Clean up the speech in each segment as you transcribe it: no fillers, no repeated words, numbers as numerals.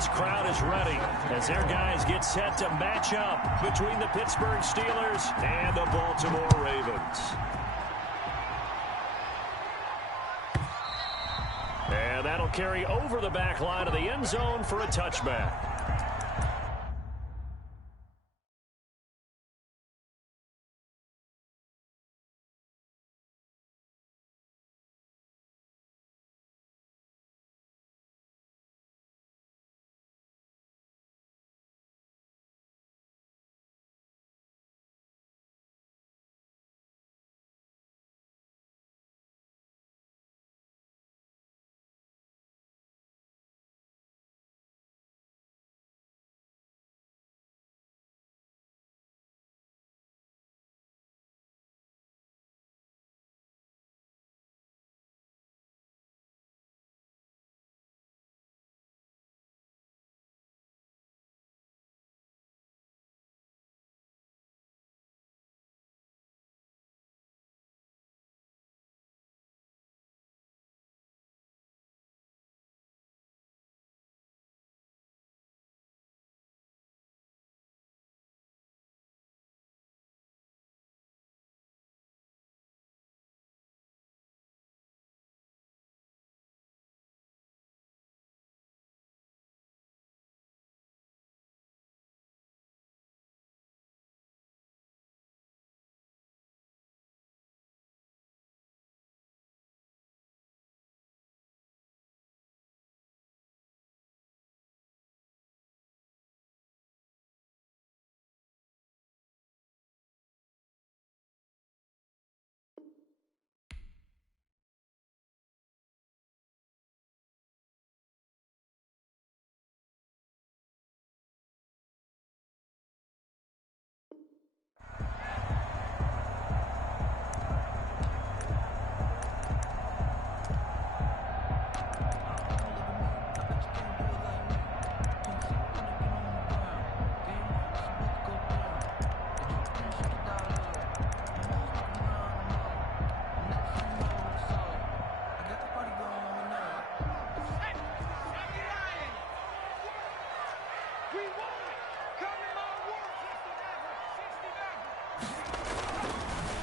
this crowd is ready as their guys get set to match up between the Pittsburgh Steelers and the Baltimore Ravens. And that'll carry over the back line of the end zone for a touchback.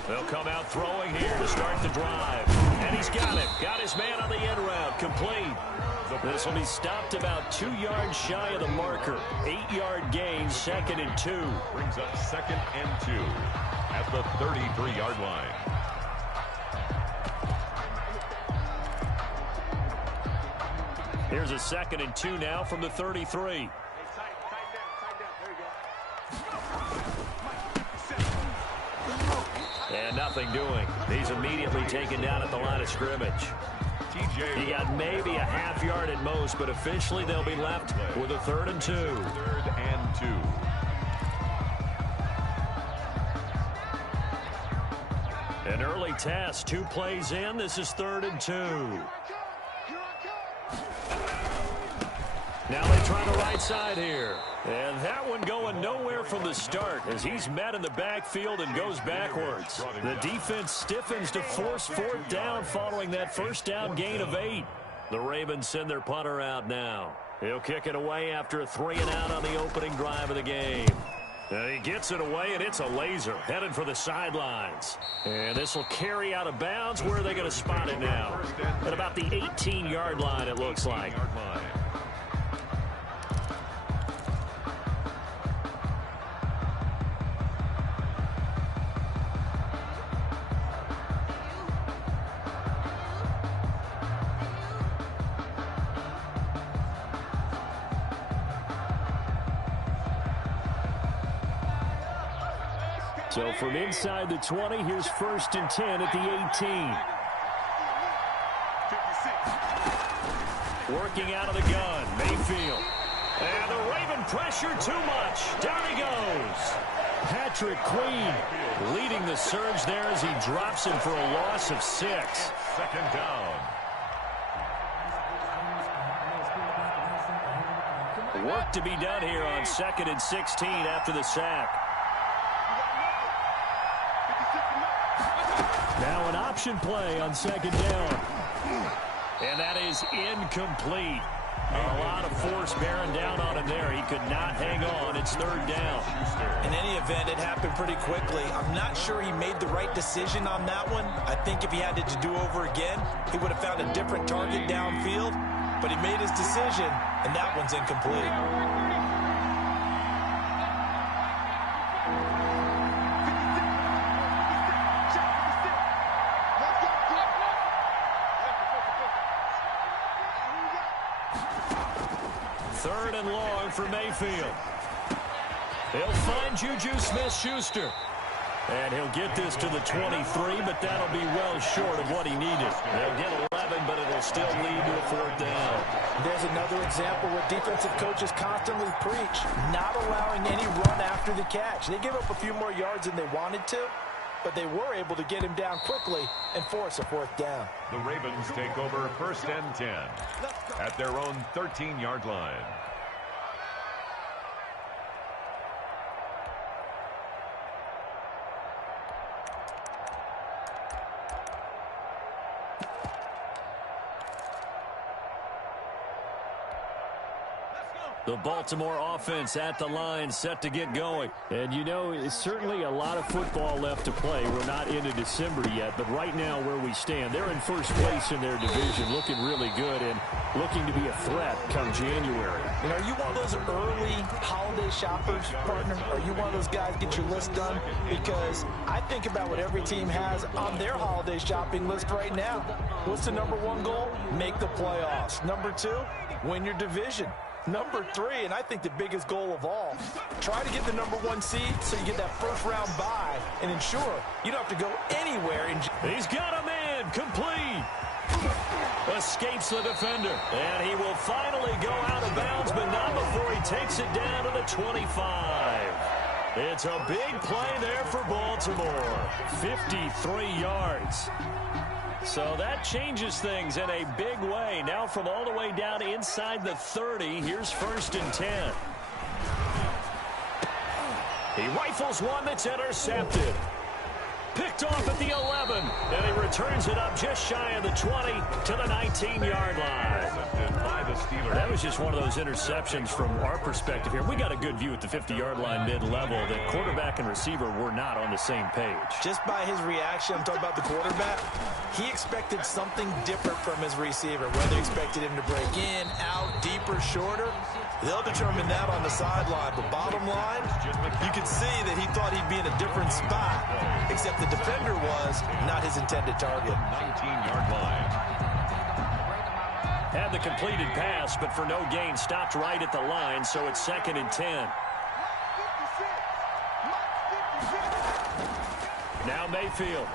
They'll come out throwing here to start the drive. And he's got it. Got his man on the end route. Complete. This will be stopped about 2 yards shy of the marker. 8-yard gain, 2nd and 2. Brings up 2nd and 2 at the 33-yard line. Here's a 2nd and 2 now from the 33. And nothing doing. He's immediately taken down at the line of scrimmage. He got maybe a half yard at most, but officially they'll be left with a 3rd and 2. 3rd and 2. An early test, 2 plays in. This is 3rd and 2. Now they try the right side here. And that one going nowhere from the start as he's met in the backfield and goes backwards. The defense stiffens to force 4th down following that 1st down gain of 8. The Ravens send their punter out now. He'll kick it away after a 3 and out on the opening drive of the game. And he gets it away, and it's a laser headed for the sidelines. And this will carry out of bounds. Where are they going to spot it now? At about the 18-yard line, it looks like. So from inside the 20, here's 1st and 10 at the 18. Working out of the gun, Mayfield. And the Raven pressure too much. Down he goes. Patrick Queen leading the surge there as he drops him for a loss of 6. 2nd down. Work to be done here on 2nd and 16 after the sack. Now an option play on 2nd down. And that is incomplete. A lot of force bearing down on him there. He could not hang on. It's third down. In any event, it happened pretty quickly. I'm not sure he made the right decision on that one. I think if he had it to do over again, he would have found a different target downfield. But he made his decision, and that one's incomplete. Third and long for Mayfield. He'll find Juju Smith-Schuster. And he'll get this to the 23, but that'll be well short of what he needed. They'll get 11, but it'll still lead to a fourth down. There's another example where defensive coaches constantly preach, not allowing any run after the catch. They gave up a few more yards than they wanted to, but they were able to get him down quickly and force a fourth down. The Ravens take over first and 10 at their own 13-yard line. The Baltimore offense at the line, set to get going. And, you know, it's certainly a lot of football left to play. We're not into December yet, but right now where we stand, they're in first place in their division, looking really good and looking to be a threat come January. You know, are you one of those early holiday shoppers, partner? Are you one of those guys get your list done? Because I think about what every team has on their holiday shopping list right now. What's the number one goal? Make the playoffs. Number two, win your division. Number three, and I think the biggest goal of all, try to get the number one seed so you get that first round bye and ensure you don't have to go anywhere. He's got a man, complete. Escapes the defender, and he will finally go out of bounds, but not before he takes it down to the 25. It's a big play there for Baltimore. 53 yards. So that changes things in a big way. Now from all the way down inside the 30, here's first and 10. He rifles one that's intercepted. Picked off at the 11, and he returns it up just shy of the 20 to the 19-yard line. That was just one of those interceptions from our perspective here. We got a good view at the 50-yard line mid-level that quarterback and receiver were not on the same page. Just by his reaction, I'm talking about the quarterback, he expected something different from his receiver. Whether he expected him to break in, out, deeper, shorter, they'll determine that on the sideline. But bottom line, you could see that he thought he'd be in a different spot, except the defender was not his intended target. 19-yard line. Had the completed pass, but for no gain, stopped right at the line, so it's second and 10. Now Mayfield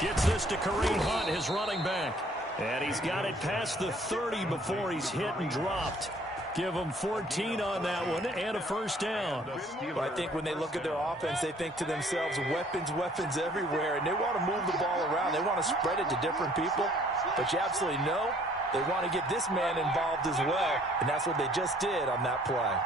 gets this to Kareem Hunt, his running back. And he's got it past the 30 before he's hit and dropped. Give them 14 on that one and a first down. Well, I think when they look at their offense, they think to themselves, weapons, weapons everywhere, and they want to move the ball around. They want to spread it to different people, but you absolutely know they want to get this man involved as well, and that's what they just did on that play.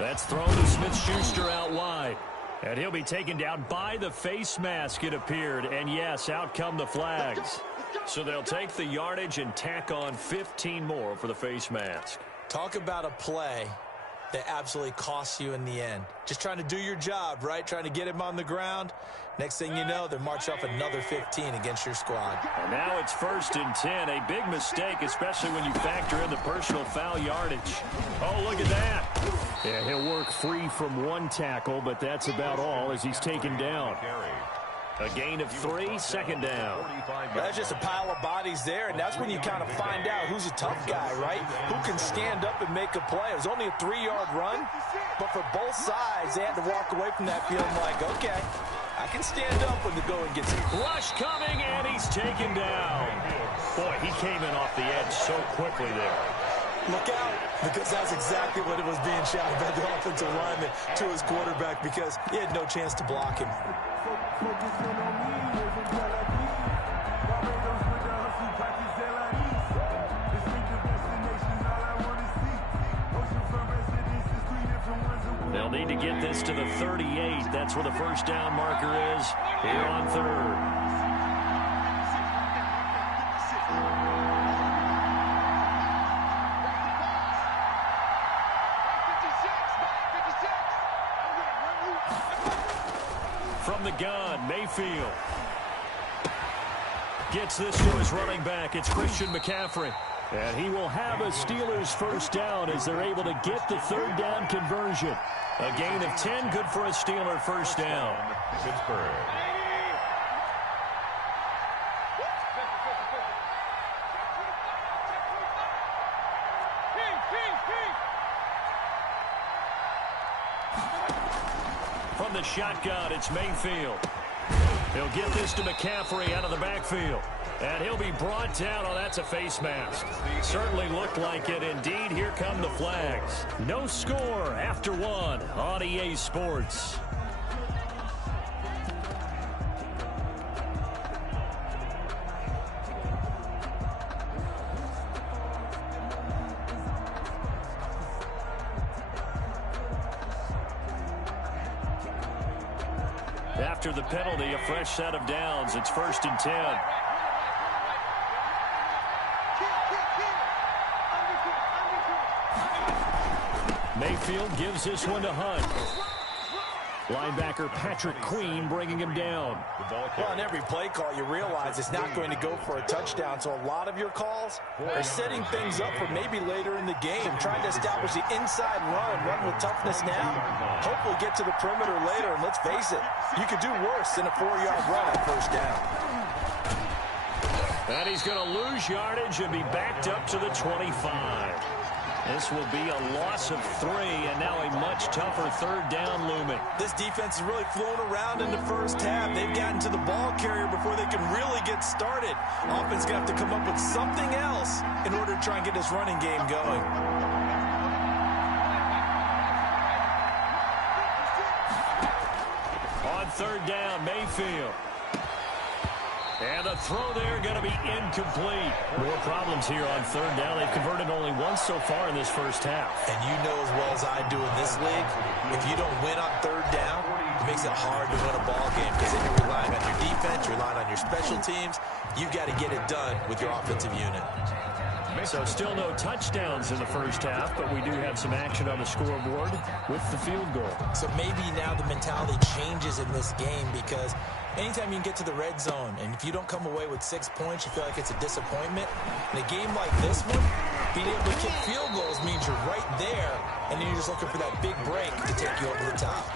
That's thrown to Smith-Schuster out wide. And he'll be taken down by the face mask, it appeared. And, yes, out come the flags. So they'll take the yardage and tack on 15 more for the face mask. Talk about a play that absolutely costs you in the end. Just trying to do your job, right? Trying to get him on the ground. Next thing you know, they're marching off another 15 against your squad. And now it's first and 10. A big mistake, especially when you factor in the personal foul yardage. Oh, look at that. Yeah, he'll work free from one tackle, but that's about all as he's taken down. A gain of 3, second down. That's just a pile of bodies there, and that's when you kind of find out who's a tough guy, right? Who can stand up and make a play. It was only a 3-yard run, but for both sides, they had to walk away from that feeling like, okay, I can stand up when the going gets it. Rush coming, and he's taken down. Boy, he came in off the edge so quickly there. Look out, because that's exactly what it was being shouted by the offensive lineman to his quarterback, because he had no chance to block him. They'll need to get this to the 38. That's where the first down marker is here on third. from the gun. Mayfield gets this to his running back. It's Christian McCaffrey. And he will have a Steelers first down as they're able to get the third down conversion. A gain of 10, good for a Steeler first down. Pittsburgh. From the shotgun, it's Mayfield. He'll get this to McCaffrey out of the backfield. And he'll be brought down. Oh, that's a face mask. Certainly looked like it. Indeed, here come the flags. No score after one on EA Sports. After the penalty, a fresh set of downs. It's 1st and 10. Mayfield gives this one to Hunt. Linebacker Patrick Queen bringing him down. Well, on every play call, you realize it's not going to go for a touchdown. So a lot of your calls are setting things up for maybe later in the game, trying to establish the inside run with toughness now. Hopefully get to the perimeter later. And let's face it, you could do worse than a 4-yard run at first down. And he's going to lose yardage and be backed up to the 25. This will be a loss of 3, and now a much tougher third down looming. This defense is really flown around in the first half. They've gotten to the ball carrier before they can really get started. Offense got to come up with something else in order to try and get this running game going. On third down, Mayfield. And the throw there going to be incomplete. More problems here on third down. They've converted only once so far in this first half. And you know as well as I do in this league, if you don't win on third down, it makes it hard to win a ball game because then you're relying on your defense, you're relying on your special teams. You've got to get it done with your offensive unit. So still no touchdowns in the first half, but we do have some action on the scoreboard with the field goal. So maybe now the mentality changes in this game because anytime you can get to the red zone, and if you don't come away with 6 points, you feel like it's a disappointment. In a game like this one, being able to kick field goals means you're right there, and then you're just looking for that big break to take you over the top.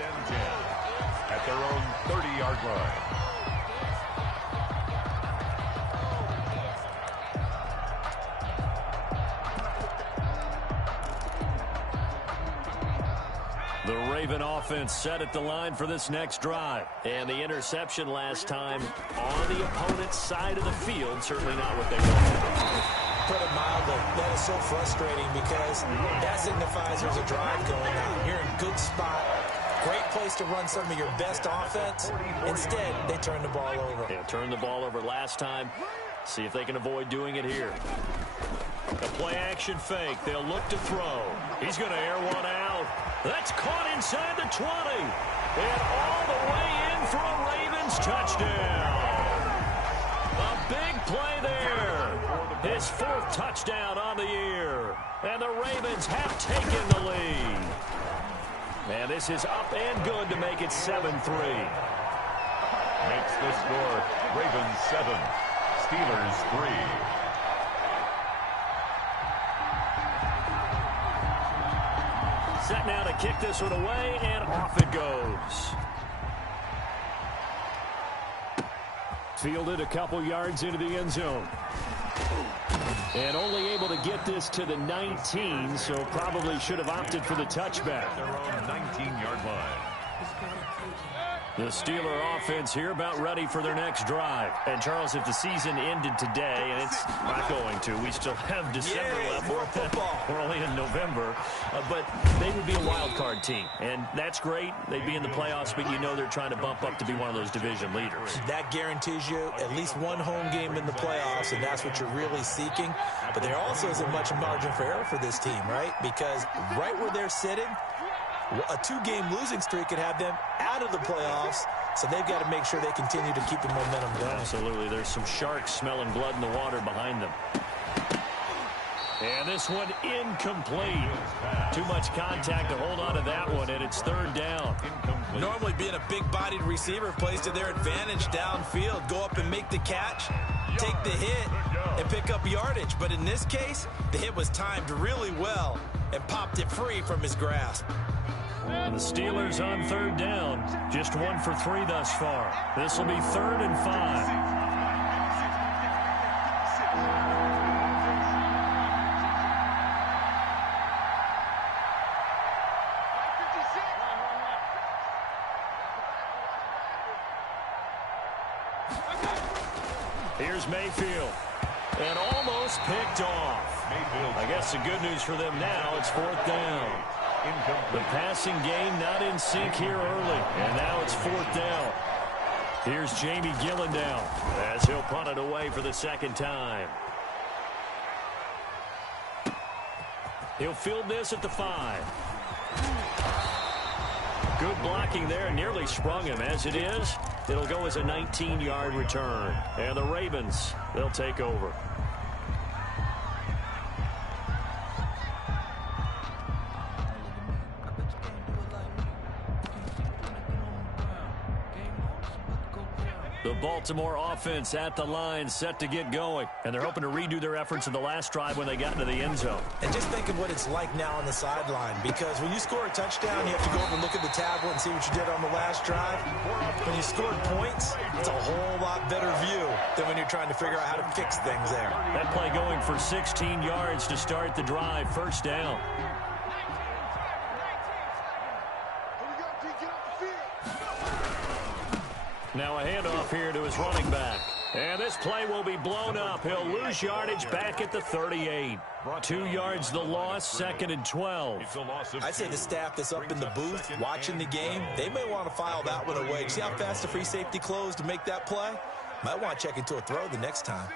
At their own 30-yard line. The Raven offense set at the line for this next drive. And the interception last time on the opponent's side of the field. Certainly not what they wanted. Put it mildly, that is so frustrating because that signifies there's a drive going on. You're in good spot. Great place to run some of your best offense. Instead, they turn the ball over. Yeah, turned the ball over last time. See if they can avoid doing it here. A play-action fake. They'll look to throw. He's going to air one out. That's caught inside the 20. And all the way in for a Ravens touchdown. A big play there. His 4th touchdown on the year. And the Ravens have taken the lead. And this is up and good to make it 7-3. Makes the score Ravens 7, Steelers 3. Set now to kick this one away, and off it goes. Fielded a couple yards into the end zone. And only able to get this to the 19, so probably should have opted for the touchback. Their own 19-yard line. The Steeler offense here about ready for their next drive. And, Charles, if the season ended today, and it's not going to, we still have December left. More football. We're only in November. But they would be a wild card team. And that's great. They'd be in the playoffs, but you know they're trying to bump up to be one of those division leaders. That guarantees you at least one home game in the playoffs, and that's what you're really seeking. But there also isn't much margin for error for this team, right? Because right where they're sitting, a 2-game losing streak could have them out of the playoffs, so they've got to make sure they continue to keep the momentum going. Absolutely. There's some sharks smelling blood in the water behind them. And this one incomplete. Too much contact to hold on to that one, and it's third down. Normally being a big-bodied receiver plays to their advantage downfield. Go up and make the catch, take the hit, and pick up yardage. But in this case, the hit was timed really well and popped it free from his grasp. And the Steelers on third down. Just 1 for 3 thus far. This will be 3rd and 5. Here's Mayfield. And almost picked off. I guess the good news for them now, it's 4th down. The passing game not in sync here early. And now it's 4th down. Here's Jamie Gillen down as he'll punt it away for the 2nd time. He'll field this at the 5. Good blocking there, nearly sprung him. As it is, it'll go as a 19-yard return. And the Ravens, they'll take over. The Baltimore offense at the line, set to get going. And they're hoping to redo their efforts in the last drive when they got into the end zone. And just think of what it's like now on the sideline, because when you score a touchdown, you have to go over and look at the tablet and see what you did on the last drive. When you scored points, it's a whole lot better view than when you're trying to figure out how to fix things there. That play going for 16 yards to start the drive, 1st down. Now a handoff here to his running back. And this play will be blown up. He'll lose yardage back at the 38. 2 yards the loss, 2nd and 12. I'd say the staff that's up in the booth watching the game, they may want to file that one away. See how fast the free safety closed to make that play? Might want to check into a throw the next time.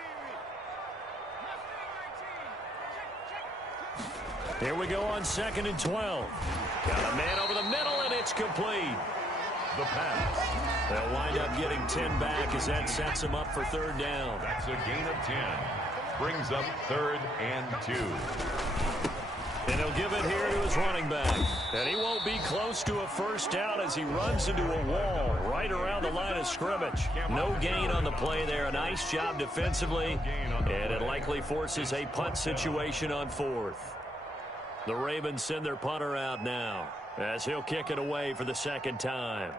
Here we go on 2nd and 12. Got a man over the middle, and it's complete. The pass. They'll wind up getting 10 back as that sets him up for 3rd down. That's a gain of 10. Brings up 3rd and 2. And he'll give it here to his running back. And he won't be close to a 1st down as he runs into a wall right around the line of scrimmage. No gain on the play there. A nice job defensively. And it likely forces a punt situation on 4th. The Ravens send their punter out now as he'll kick it away for the 2nd time.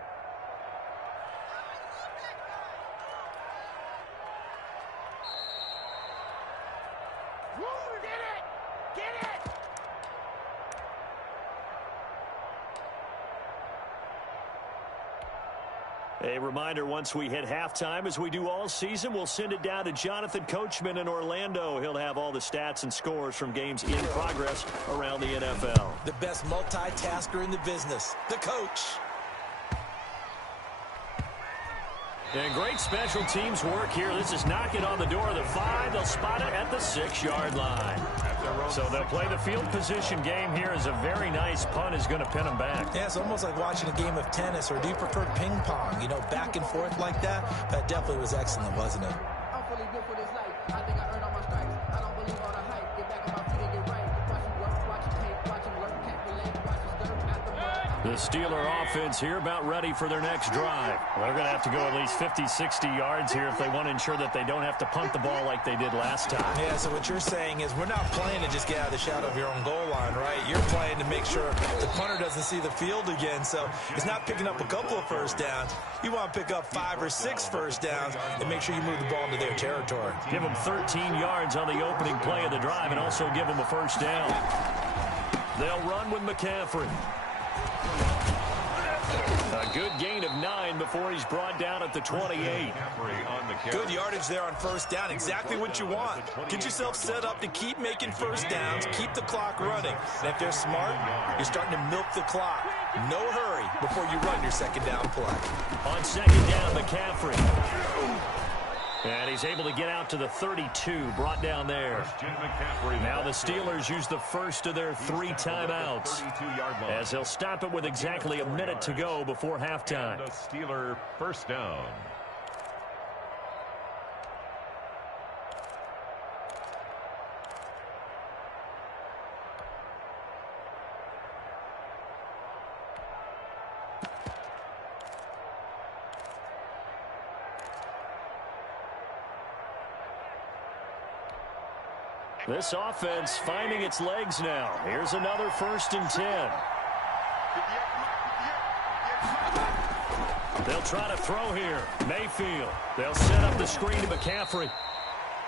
A reminder, once we hit halftime, as we do all season, we'll send it down to Jonathan Coachman in Orlando. He'll have all the stats and scores from games in progress around the NFL. The best multitasker in the business, the coach. And great special teams work here. This is knocking on the door of the 5. They'll spot it at the 6-yard line. So they'll play the field position game here as a very nice punt is going to pin them back. Yeah, it's almost like watching a game of tennis, or do you prefer ping pong? You know, back and forth like that? That definitely was excellent, wasn't it? I'm fully built for this life. I think I earned all my stripes. I don't believe all the hype. Get back on my feet and get right. Watch him work, watch him hate, watch him work, can't relate, watch him stir at the mud. The Steeler offense here about ready for their next drive. They're going to have to go at least 50, 60 yards here if they want to ensure that they don't have to punt the ball like they did last time. Yeah, so what you're saying is we're not playing to just get out of the shadow of your own goal line, right? You're playing to make sure the punter doesn't see the field again. So it's not picking up a couple of 1st downs. You want to pick up 5 or 6 1st downs and make sure you move the ball into their territory. Give them 13 yards on the opening play of the drive and also give them a 1st down. They'll run with McCaffrey. A good gain of 9 before he's brought down at the 28. Good yardage there on 1st down. Exactly what you want. Get yourself set up to keep making 1st downs, keep the clock running. And if they're smart, you're starting to milk the clock. No hurry before you run your 2nd down play. On 2nd down, McCaffrey. And he's able to get out to the 32, brought down there. Now the Steelers use the first of their 3 timeouts as they'll stop it with exactly a minute to go before halftime. The Steeler 1st down. This offense finding its legs now. Here's another 1st and 10. They'll try to throw here. Mayfield. They'll set up the screen to McCaffrey.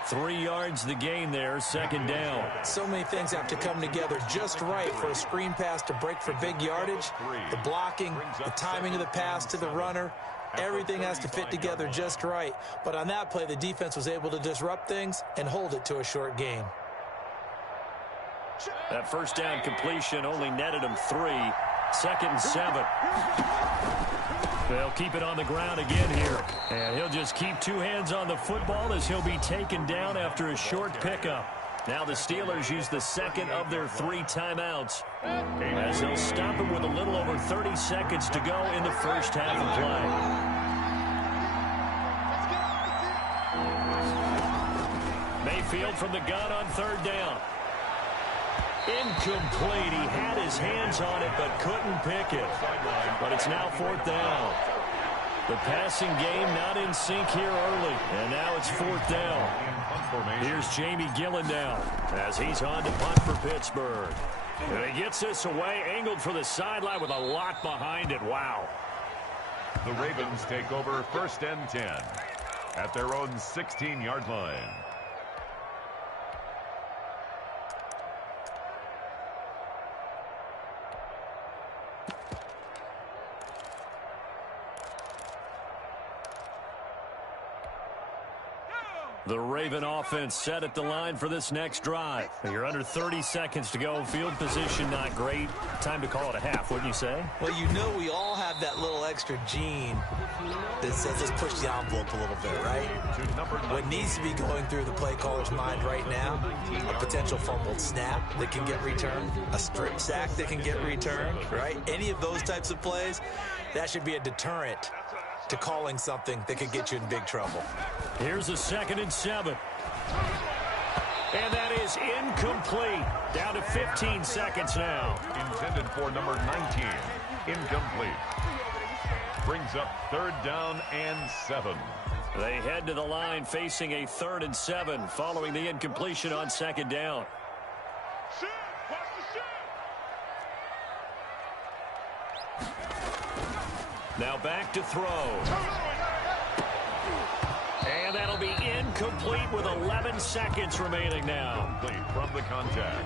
3 yards the gain there, 2nd down. So many things have to come together just right for a screen pass to break for big yardage. The blocking, the timing of the pass to the runner, everything has to fit together just right. But on that play, the defense was able to disrupt things and hold it to a short gain. That 1st down completion only netted him 3. 2nd and 7. They'll keep it on the ground again here. And he'll just keep 2 hands on the football as he'll be taken down after a short pickup. Now the Steelers use the 2nd of their 3 timeouts as they'll stop him with a little over 30 seconds to go in the 1st half of play. Mayfield from the gun on 3rd down. Incomplete. He had his hands on it but couldn't pick it. But it's now 4th down. The passing game not in sync here early. And now it's 4th down. Here's Jamie Gillen now as he's on to punt for Pittsburgh. And he gets this away, angled for the sideline with a lot behind it. Wow. The Ravens take over 1st and 10 at their own 16-yard line. The Raven offense set at the line for this next drive. You're under 30 seconds to go. Field position not great. Time to call it a half, wouldn't you say? Well, you know we all have that little extra gene that says let's push the envelope a little bit, right? What needs to be going through the play caller's mind right now, a potential fumbled snap that can get returned, a strip sack that can get returned, right? Any of those types of plays, that should be a deterrent to calling something that could get you in big trouble. Here's a 2nd and 7. And that is incomplete. Down to 15 seconds now. Intended for number 19. Incomplete. Brings up 3rd down and 7. They head to the line facing a 3rd and 7 following the incompletion on 2nd down. Now back to throw. And that'll be incomplete with 11 seconds remaining now. Complete from the contact.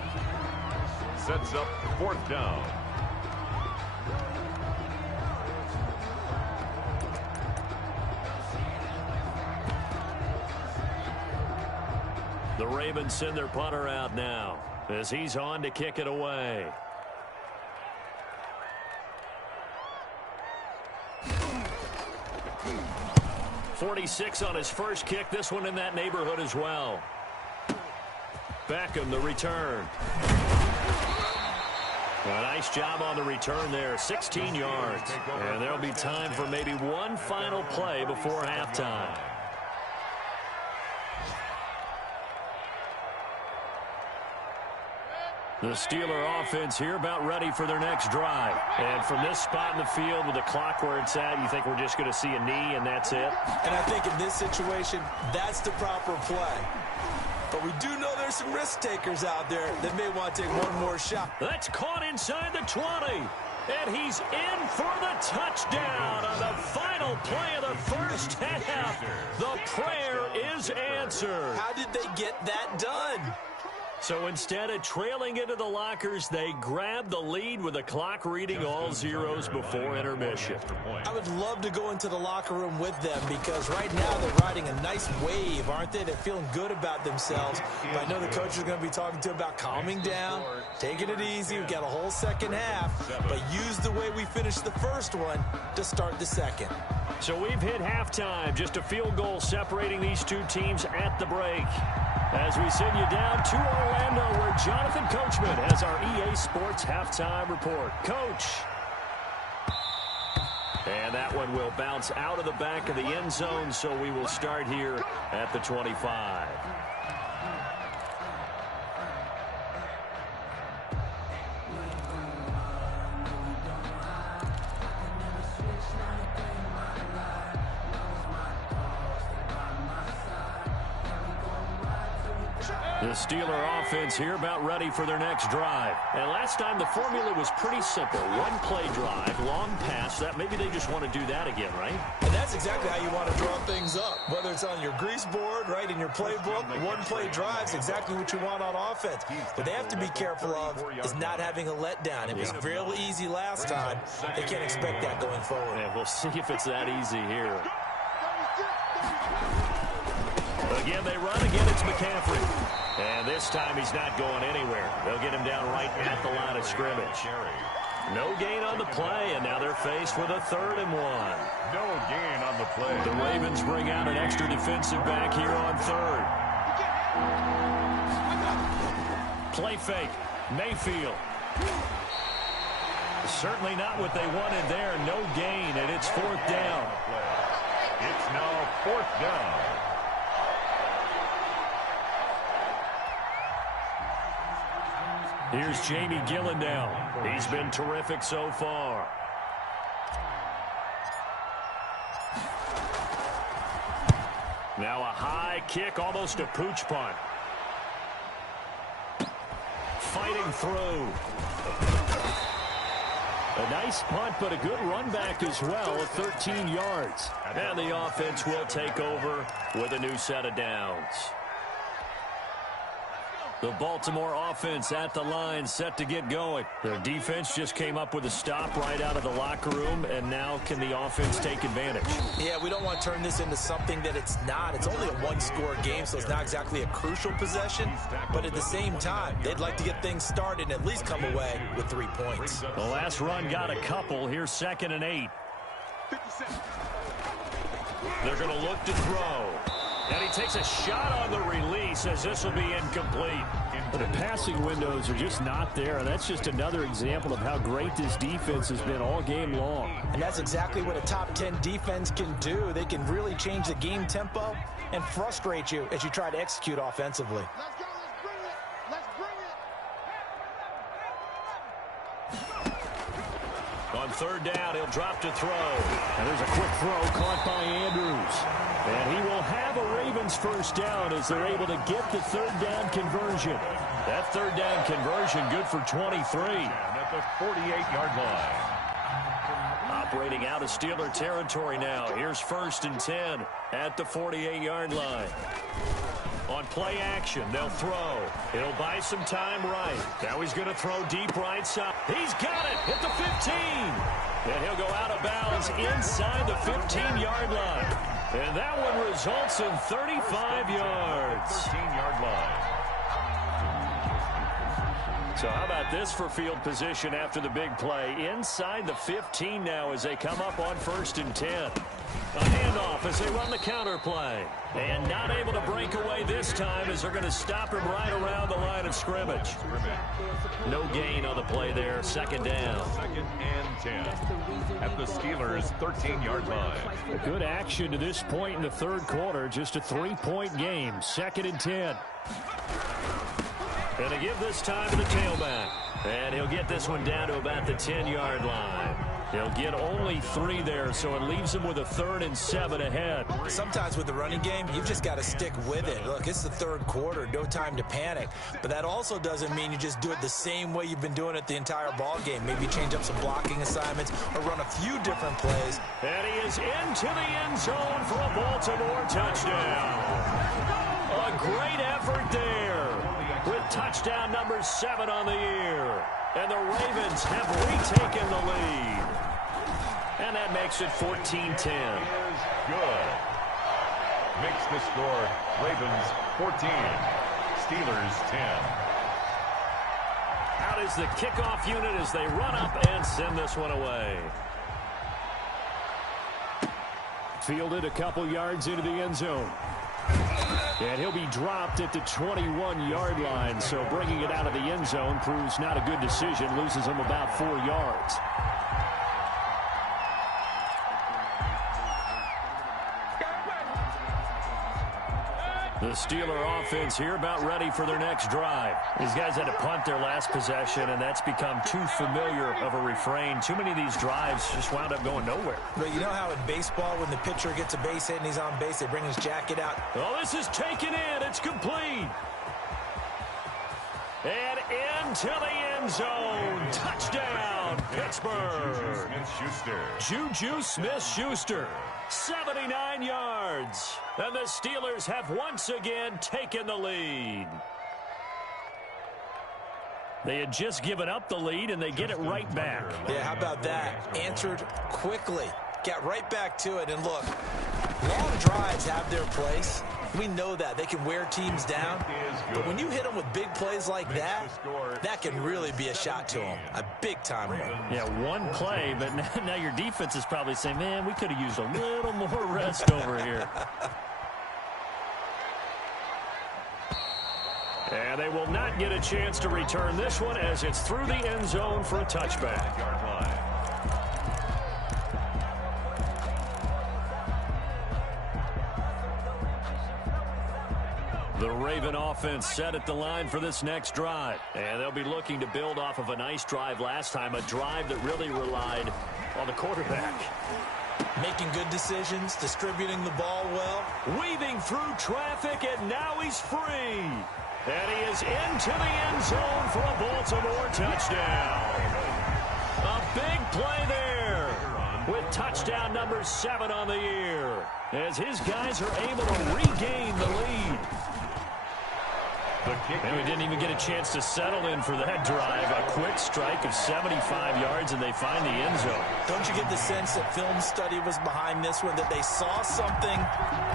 Sets up 4th down. The Ravens send their punter out now as he's on to kick it away. .46 on his first kick. This one in that neighborhood as well. Beckham, the return. A nice job on the return there. 16 yards. And there'll be time for maybe one final play before halftime. The Steeler offense here about ready for their next drive. And from this spot in the field with the clock where it's at, you think we're just going to see a knee and that's it? And I think in this situation, that's the proper play. But we do know there's some risk takers out there that may want to take one more shot. That's caught inside the 20. And he's in for the touchdown on the final play of the first half. The prayer is answered. How did they get that done? So instead of trailing into the lockers, they grab the lead with the clock reading all zeros before intermission. I would love to go into the locker room with them because right now they're riding a nice wave, aren't they? They're feeling good about themselves. But I know the coach is going to be talking to them about calming down, taking it easy. We've got a whole second half, but use the way we finished the first one to start the second. So we've hit halftime, just a field goal separating these two teams at the break. As we send you down to Orlando, where Jonathan Coachman has our EA Sports halftime report. Coach. And that one will bounce out of the back of the end zone, so we will start here at the 25. The Steeler offense here about ready for their next drive. And last time the formula was pretty simple. One play drive, long pass. That maybe they just want to do that again, right? And that's exactly how you want to draw things up. Whether it's on your grease board, right, in your playbook, one play drives exactly what you want on offense. What they have to be careful of is not having a letdown. It was real easy last time. They can't expect that going forward. And we'll see if it's that easy here. Again, they run. Again, it's McCaffrey. And this time he's not going anywhere. They'll get him down right at the line of scrimmage. No gain on the play, and now they're faced with a 3rd and 1. No gain on the play. The Ravens bring out an extra defensive back here on 3rd. Play fake. Mayfield. Certainly not what they wanted there. No gain, and it's 4th down. It's now 4th down. Here's Jamie Gillen now. He's been terrific so far. Now a high kick, almost a pooch punt. Fighting through. A nice punt, but a good run back as well at 13 yards. And the offense will take over with a new set of downs. The Baltimore offense at the line, set to get going. Their defense just came up with a stop right out of the locker room, and now can the offense take advantage? Yeah, we don't want to turn this into something that it's not. It's only a one-score game, so it's not exactly a crucial possession. But at the same time, they'd like to get things started and at least come away with 3 points. The last run got a couple. Here's 2nd and 8. They're going to look to throw. And he takes a shot on the release as this will be incomplete. But the passing windows are just not there. And that's just another example of how great this defense has been all game long. And that's exactly what a top 10 defense can do. They can really change the game tempo and frustrate you as you try to execute offensively. Let's go. Let's bring it. On 3rd down, he'll drop to throw. And there's a quick throw caught by Andrews. And he will have a Ravens 1st down as they're able to get the 3rd down conversion. That 3rd down conversion good for 23. At the 48-yard line. Operating out of Steeler territory now. Here's 1st and 10 at the 48-yard line. On play action, they'll throw. It'll buy some time right. Now he's going to throw deep right side. He's got it at the 15. And he'll go out of bounds inside the 15-yard line. And that one results in 35 yards. 13-yard line. So how about this for field position after the big play? Inside the 15 now as they come up on 1st and 10. A handoff as they run the counter play. And not able to break away this time as they're going to stop him right around the line of scrimmage. No gain on the play there. 2nd down. 2nd and 10 at the Steelers' 13-yard line. A good action to this point in the 3rd quarter. Just a 3-point game. 2nd and 10. Going to give this time to the tailback. And he'll get this one down to about the 10-yard line. He'll get only 3 there, so it leaves him with a 3rd and 7 ahead. Sometimes with the running game, you've just got to stick with it. Look, it's the 3rd quarter, no time to panic. But that also doesn't mean you just do it the same way you've been doing it the entire ball game. Maybe change up some blocking assignments or run a few different plays. And he is into the end zone for a Baltimore touchdown. A great effort there with touchdown number 7 on the year. And the Ravens have retaken the lead. And that makes it 14-10. Good. Makes the score Ravens 14, Steelers 10. Out is the kickoff unit as they run up and send this one away. Fielded a couple yards into the end zone. And he'll be dropped at the 21-yard line, so bringing it out of the end zone proves not a good decision, loses him about 4 yards. The Steeler offense here about ready for their next drive. These guys had to punt their last possession, and that's become too familiar of a refrain. Too many of these drives just wound up going nowhere. But you know how in baseball, when the pitcher gets a base hit and he's on base, they bring his jacket out? Oh, this is taken in. It's complete. end zone. Touchdown, Pittsburgh. Juju Smith-Schuster, 79 yards. And the Steelers have once again taken the lead. They had just given up the lead, and they get it right back. Yeah, how about that? Answered quickly. Got right back to it. And look, long drives have their place. We know that. They can wear teams down. But when you hit them with big plays like that, that can really be a shot to them. A big-time one. Yeah, one play, but now your defense is probably saying, man, we could have used a little more rest over here. And they will not get a chance to return this one as it's through the end zone for a touchback. The Raven offense set at the line for this next drive. And they'll be looking to build off of a nice drive last time, a drive that really relied on the quarterback. Making good decisions, distributing the ball well. Weaving through traffic, and now he's free. And he is into the end zone for a Baltimore touchdown. A big play there with touchdown number 7 on the year as his guys are able to regain the lead. And we didn't even get a chance to settle in for that drive. A quick strike of 75 yards, and they find the end zone. Don't you get the sense that film study was behind this one, that they saw something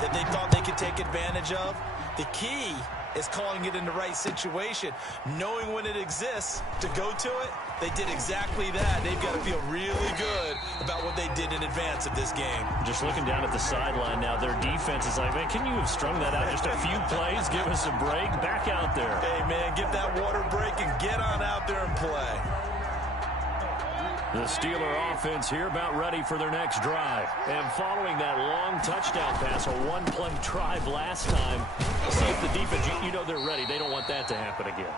that they thought they could take advantage of? The key is calling it in the right situation, knowing when it exists to go to it. They did exactly that. They've got to feel really good about what they did in advance of this game. Just looking down at the sideline now, their defense is like, man, can you have strung that out just a few plays? Give us a break. Back out there. Hey, man, give that water break and get on out there and play. The Steeler offense here about ready for their next drive. And following that long touchdown pass, a one-play drive last time, see if the defense, you know they're ready. They don't want that to happen again.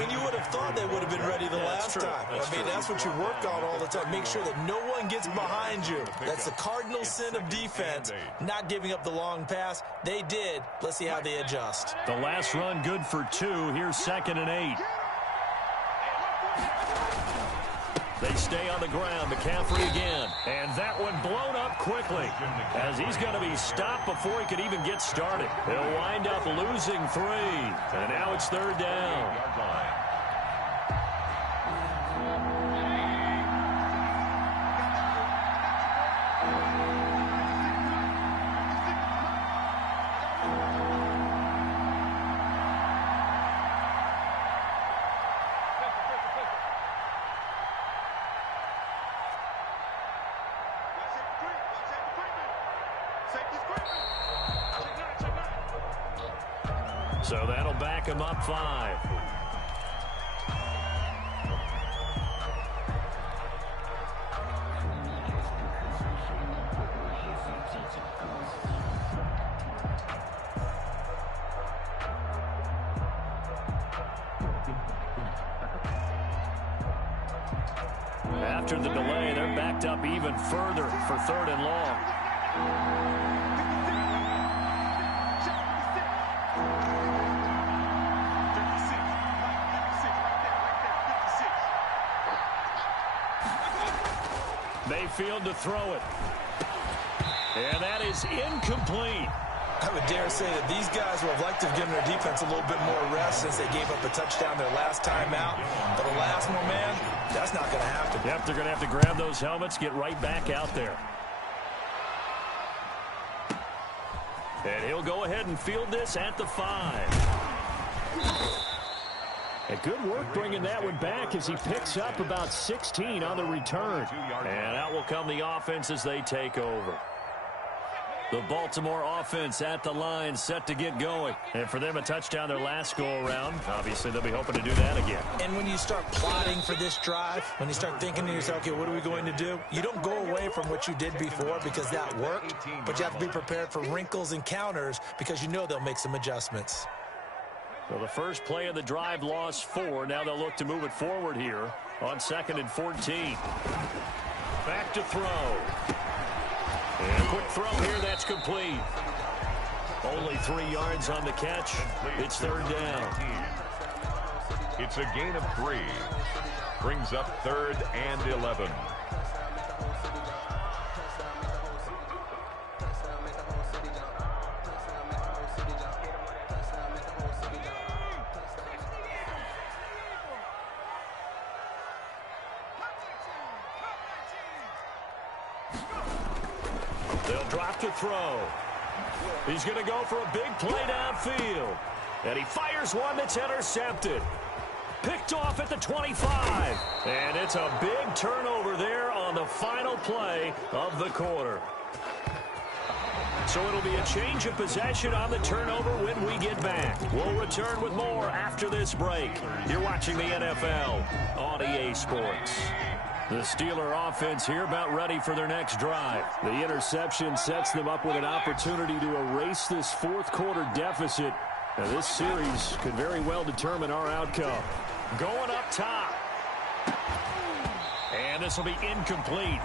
And you would have thought they would have been ready the last time. That's what you work on all the time. Make sure that no one gets behind you. That's the cardinal sin of defense, not giving up the long pass. They did. Let's see how they adjust. The last run good for 2. Here's 2nd and 8. They stay on the ground. McCaffrey again. And that one blown up quickly as he's going to be stopped before he could even get started. He'll wind up losing 3. And now it's 3rd down. So that'll back him up 5. After the delay, they're backed up even further for 3rd and long. Mayfield to throw it. And that is incomplete. I would dare say that these guys would have liked to have given their defense a little bit more rest since they gave up a touchdown their last time out. But alas, my man, that's not going to happen. Yep, they're going to have to grab those helmets, get right back out there. And he'll go ahead and field this at the 5. A good work bringing that one back as he picks up about 16 on the return. And out will come the offense as they take over. The Baltimore offense at the line, set to get going. And for them, a touchdown their last go-around. Obviously, they'll be hoping to do that again. And when you start plotting for this drive, when you start thinking to yourself, okay, what are we going to do? You don't go away from what you did before because that worked, but you have to be prepared for wrinkles and counters because you know they'll make some adjustments. So the first play of the drive lost 4. Now they'll look to move it forward here on 2nd and 14. Back to throw. And a quick throw here, that's complete. Only 3 yards on the catch. It's 3rd down. It's a gain of 3. Brings up 3rd and 11. They'll drop to throw. He's going to go for a big play downfield. And he fires one that's intercepted. Picked off at the 25. And it's a big turnover there on the final play of the quarter. So it'll be a change of possession on the turnover when we get back. We'll return with more after this break. You're watching the NFL on EA Sports. The Steeler offense here about ready for their next drive. The interception sets them up with an opportunity to erase this fourth quarter deficit. Now, this series could very well determine our outcome. Going up top. And this will be incomplete.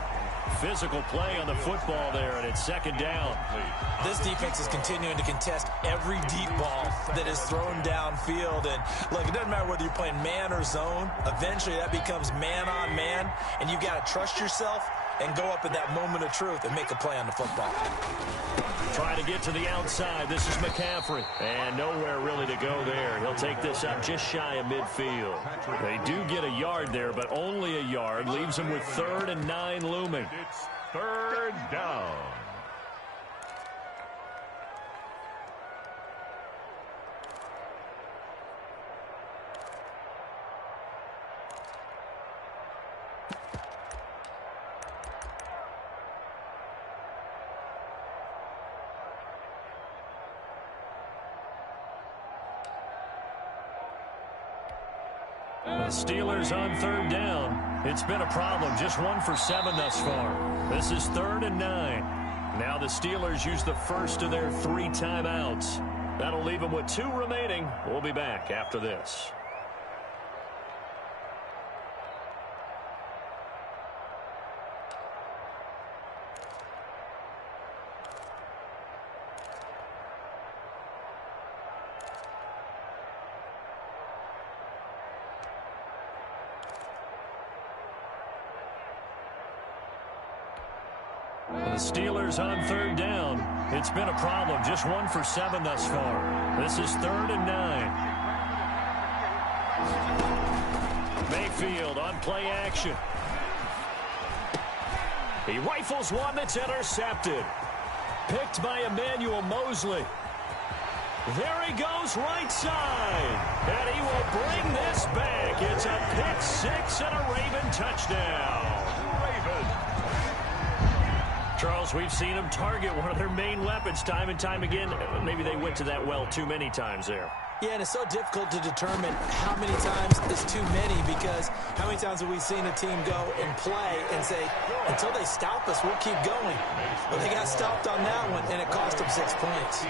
Physical play on the football there, and it's 2nd down. This defense is continuing to contest every deep ball that is thrown downfield. And, look, it doesn't matter whether you're playing man or zone. Eventually, that becomes man-on-man, and you've got to trust yourself and go up at that moment of truth and make a play on the football. Trying to get to the outside. This is McCaffrey. And nowhere really to go there. He'll take this up just shy of midfield. They do get a yard there, but only a yard. Leaves them with 3rd and 9 looming. It's 3rd down. The Steelers on 3rd down. It's been a problem. Just 1 for 7 thus far. This is 3rd and 9. Now the Steelers use the first of their 3 timeouts. That'll leave them with 2 remaining. We'll be back after this. The Steelers on 3rd down. It's been a problem. Just 1 for 7 thus far. This is 3rd and 9. Mayfield on play action. He rifles one that's intercepted. Picked by Emmanuel Mosley. There he goes right side. And he will bring this back. It's a pick 6 and a Raven touchdown. Charles, we've seen them target one of their main weapons time and time again. Maybe they went to that well too many times there. Yeah, and it's so difficult to determine how many times is too many, because how many times have we seen a team go and play and say, until they stop us, we'll keep going. But they got stopped on that one, and it cost them 6 points.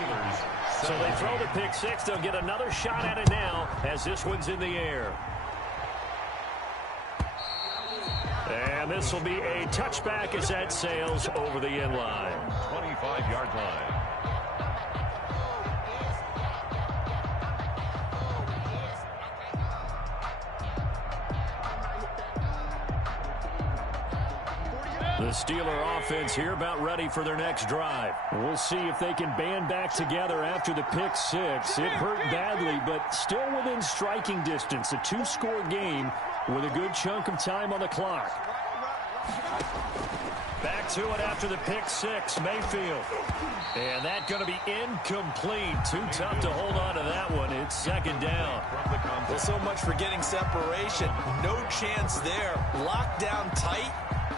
So they throw the pick 6. They'll get another shot at it now as this one's in the air. And this will be a touchback as that sails over the end line. 25-yard line. The Steeler offense here about ready for their next drive. We'll see if they can band back together after the pick 6. It hurt badly, but still within striking distance. A 2-score game with a good chunk of time on the clock. Back to it after the pick 6, Mayfield. And that's going to be incomplete. Too tough to hold on to that one. It's 2nd down. Well, so much for getting separation. No chance there. Locked down tight,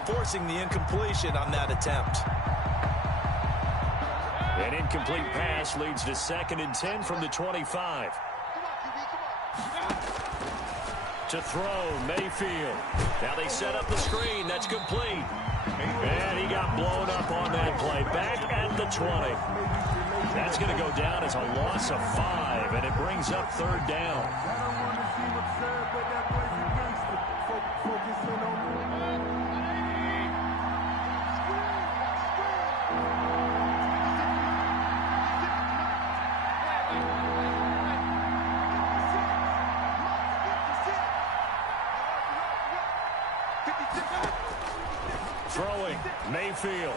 forcing the incompletion on that attempt. An incomplete pass leads to 2nd and 10 from the 25. To throw, Mayfield. Now they set up the screen. That's complete. And he got blown up on that play. Back at the 20. That's going to go down as a loss of 5, and it brings up 3rd down. Throwing, Mayfield.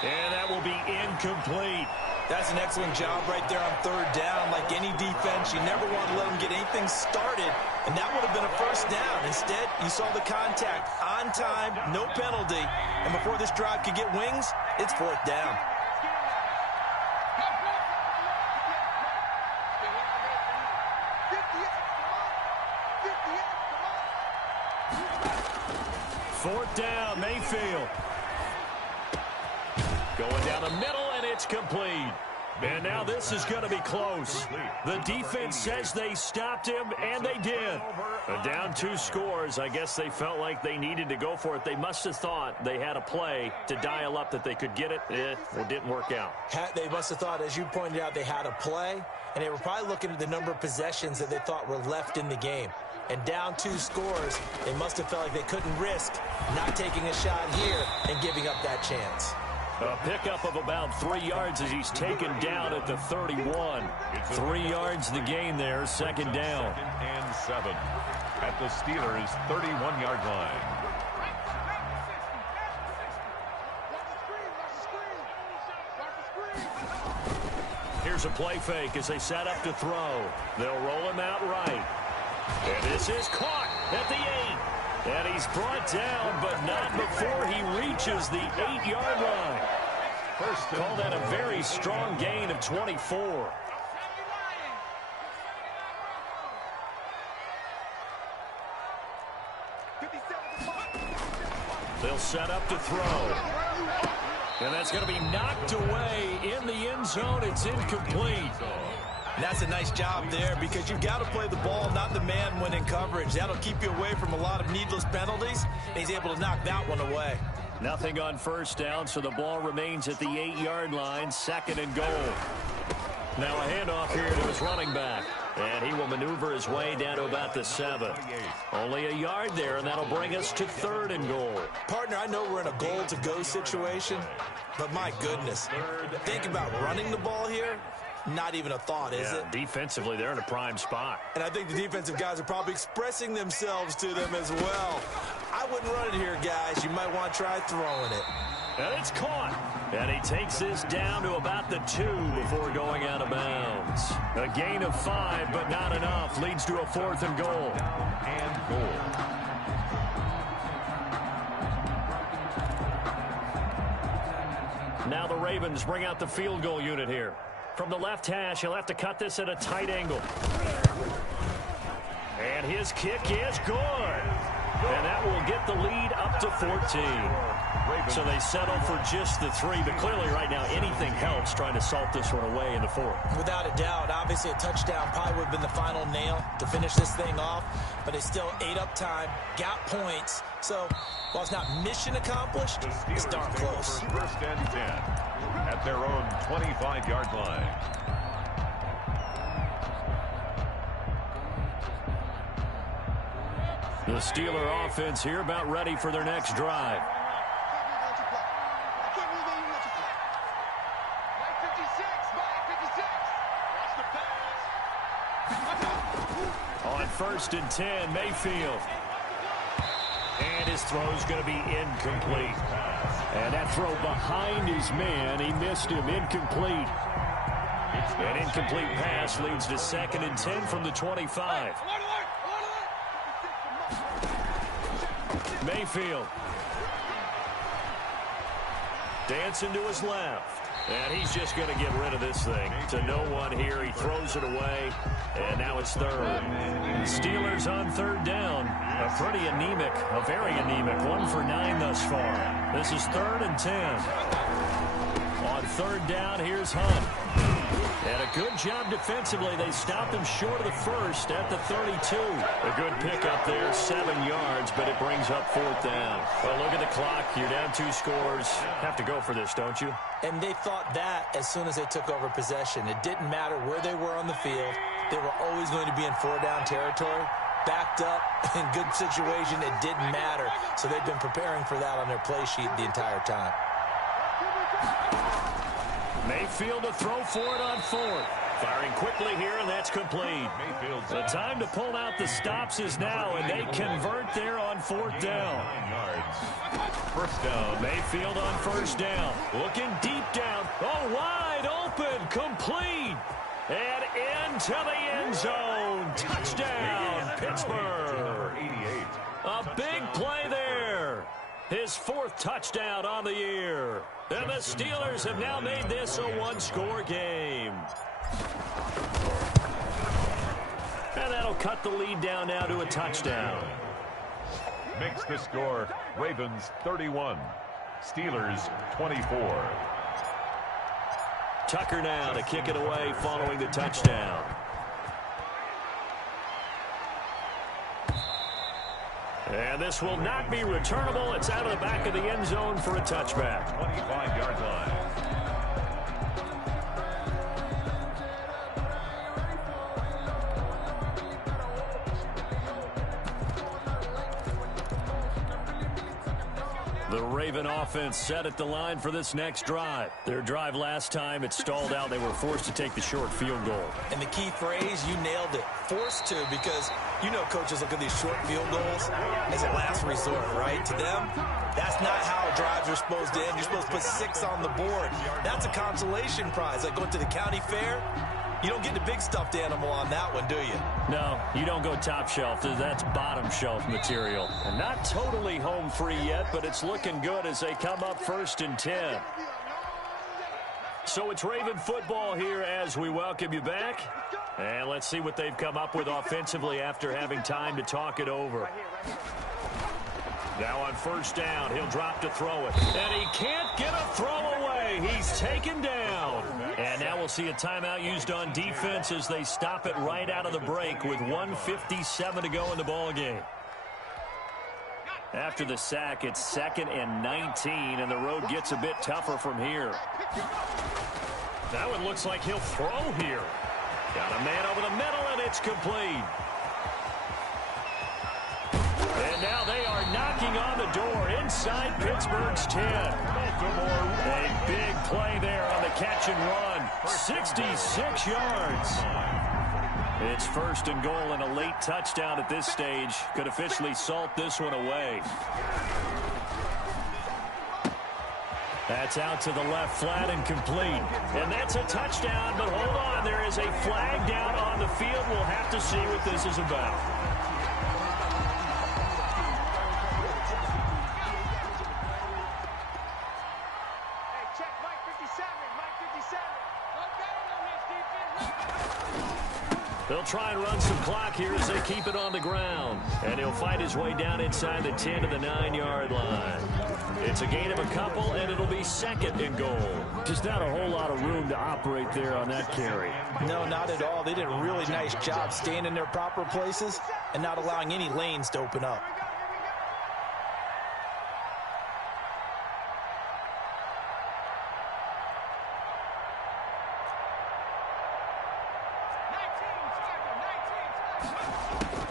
And that will be incomplete. That's an excellent job right there on third down. Like any defense, you never want to let them get anything started, and that would have been a first down. Instead, you saw the contact on time, no penalty, and before this drive could get wings, it's fourth down. Fourth down, Mayfield. Going down the middle, and it's complete. And now this is going to be close. The defense says they stopped him, and they did. Down 2 scores. I guess they felt like they needed to go for it. They must have thought they had a play to dial up that they could get it. It didn't work out. They must have thought, as you pointed out, they had a play, and they were probably looking at the number of possessions that they thought were left in the game. And down 2 scores, they must have felt like they couldn't risk not taking a shot here and giving up that chance. A pickup of about 3 yards as he's taken down at the 31. 3 yards the gain there, second down. 2nd and 7 at the Steelers' 31-yard line. Here's a play fake as they set up to throw. They'll roll him out right. And this is caught at the 8. And he's brought down, but not before he reaches the 8-yard line. Call that a very strong gain of 24. They'll set up to throw. And that's going to be knocked away in the end zone. It's incomplete. And that's a nice job there because you've got to play the ball, not the man when in coverage. That'll keep you away from a lot of needless penalties. And he's able to knock that one away. Nothing on first down, so the ball remains at the 8-yard line, 2nd and goal. Now a handoff here to his running back. And he will maneuver his way down to about the 7. Only a yard there, and that'll bring us to 3rd and goal. Partner, I know we're in a goal-to-go situation, but my goodness, think about running the ball here. Not even a thought, is it? Defensively, they're in a prime spot. And I think the defensive guys are probably expressing themselves to them as well. I wouldn't run it here, guys. You might want to try throwing it. And it's caught. And he takes this down to about the 2 before going out of bounds. A gain of 5, but not enough. Leads to a 4th and goal. And goal. Now the Ravens bring out the field goal unit here. From the left hash, he'll have to cut this at a tight angle. And his kick is good. And that will get the lead up to 14. So they settle for just the 3, but clearly right now anything helps trying to salt this one away in the 4th. Without a doubt, obviously a touchdown probably would have been the final nail to finish this thing off, but it's still ate up time, got points. So while it's not mission accomplished, it's darn close. 1st and 10 at their own 25-yard line. The Steeler offense here about ready for their next drive. On 1st and 10, Mayfield. And his throw's going to be incomplete. And that throw behind his man, he missed him, incomplete. An incomplete pass leads to 2nd and 10 from the 25. Mayfield. Dancing to his left. And he's just going to get rid of this thing. To no one here. He throws it away. And now it's 3rd. Steelers on 3rd down. A pretty anemic, a very anemic 1 for 9 thus far. This is 3rd and 10. On 3rd down, here's Hunt. And a good job defensively. They stopped him short of the 1st at the 32. A good pickup there, 7 yards, but it brings up 4th down. Well, look at the clock. You're down 2 scores. Have to go for this, don't you? And they thought that as soon as they took over possession. It didn't matter where they were on the field. They were always going to be in 4-down territory. Backed up, in good situation, it didn't matter. So they've been preparing for that on their play sheet the entire time. Mayfield to throw for it on 4th. Firing quickly here, and that's complete. The time to pull out the stops is now, and they convert there on 4th down. First down. Mayfield on 1st down. Looking deep down. Oh, wide open. Complete. And into the end zone. Touchdown, Pittsburgh. A big play there. His 4th touchdown on the year. And the Steelers have now made this a one-score game. And that'll cut the lead down now to a touchdown. Makes the score Ravens 31, Steelers 24. Tucker now to kick it away following the touchdown. And this will not be returnable. It's out of the back of the end zone for a touchback. 25-yard line. The Raven offense set at the line for this next drive. Their drive last time, it stalled out. They were forced to take the short field goal. And the key phrase, you nailed it. Forced to, because you know coaches look at these short field goals as a last resort, right? To them, that's not how drives are supposed to end. You're supposed to put 6 on the board. That's a consolation prize. Like going to the county fair, you don't get the big stuffed animal on that one, do you? No, you don't go top shelf. That's bottom shelf material. And not totally home free yet, but it's looking good as they come up 1st and 10. So it's Raven football here as we welcome you back. And let's see what they've come up with offensively after having time to talk it over. Now on 1st down, he'll drop to throw it. And he can't get a throw away. He's taken down. And now we'll see a timeout used on defense as they stop it right out of the break with 1:57 to go in the ballgame. After the sack, it's 2nd and 19, and the road gets a bit tougher from here. That one looks like he'll throw here. Got a man over the middle, and it's complete. And now they are knocking on the door inside Pittsburgh's 10. A big play there on the catch and run. 66 yards. It's 1st and goal, and a late touchdown at this stage could officially salt this one away. That's out to the left flat and complete. And that's a touchdown, but hold on. There is a flag down on the field. We'll have to see what this is about. They'll try and run some clock here as they keep it on the ground. And he'll fight his way down inside the 10 to the 9-yard line. It's a gain of a couple, and it'll be 2nd and goal. Just not a whole lot of room to operate there on that carry. No, not at all. They did a really nice job staying in their proper places and not allowing any lanes to open up.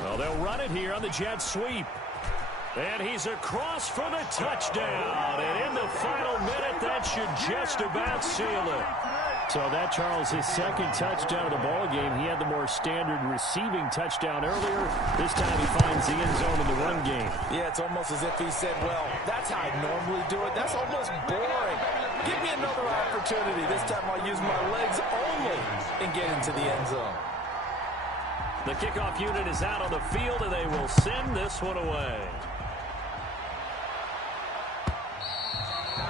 Well, they'll run it here on the jet sweep. And he's across for the touchdown. And in the final minute, that should just about seal it. So that, Charles, his 2nd touchdown of the ball game. He had the more standard receiving touchdown earlier. This time he finds the end zone in the run game. Yeah, it's almost as if he said, well, that's how I normally do it. That's almost boring. Give me another opportunity. This time I'll use my legs only and get into the end zone. The kickoff unit is out on the field, and they will send this one away.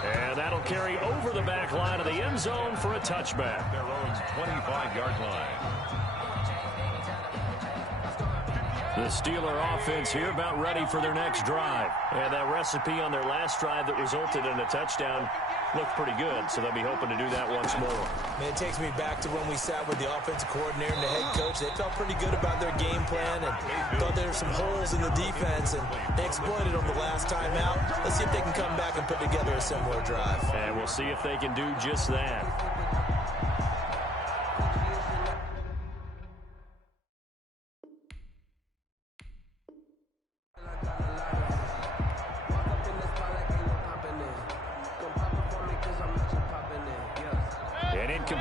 And that'll carry over the back line of the end zone for a touchback. Their own 25-yard line. The Steeler offense here about ready for their next drive. And that recipe on their last drive that resulted in a touchdown looked pretty good, so they'll be hoping to do that once more. Man, it takes me back to when we sat with the offensive coordinator and the head coach. They felt pretty good about their game plan and thought there were some holes in the defense, and they exploited them the last time out. Let's see if they can come back and put together a similar drive. And we'll see if they can do just that.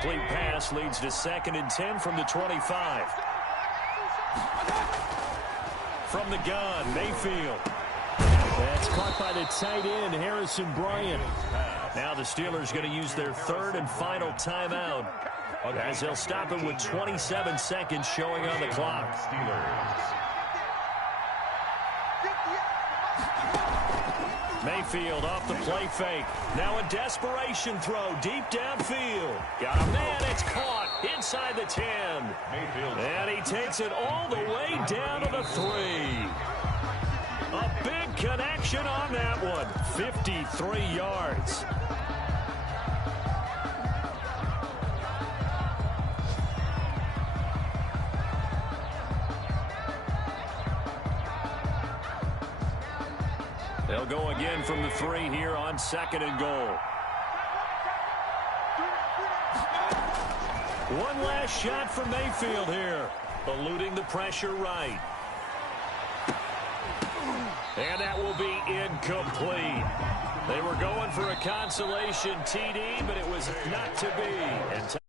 incomplete pass leads to 2nd and 10 from the 25. From the gun, Mayfield. That's caught by the tight end, Harrison Bryant. Now the Steelers going to use their 3rd and final timeout, as they'll stop it with 27 seconds showing on the clock. Mayfield off the play fake. Now a desperation throw deep downfield. Got a man, it's caught inside the 10. And he takes it all the way down to the 3. A big connection on that one. 53 yards. They'll go again from the 3 here on 2nd and goal. One last shot from Mayfield here. Eluding the pressure right. And that will be incomplete. They were going for a consolation TD, but it was not to be. And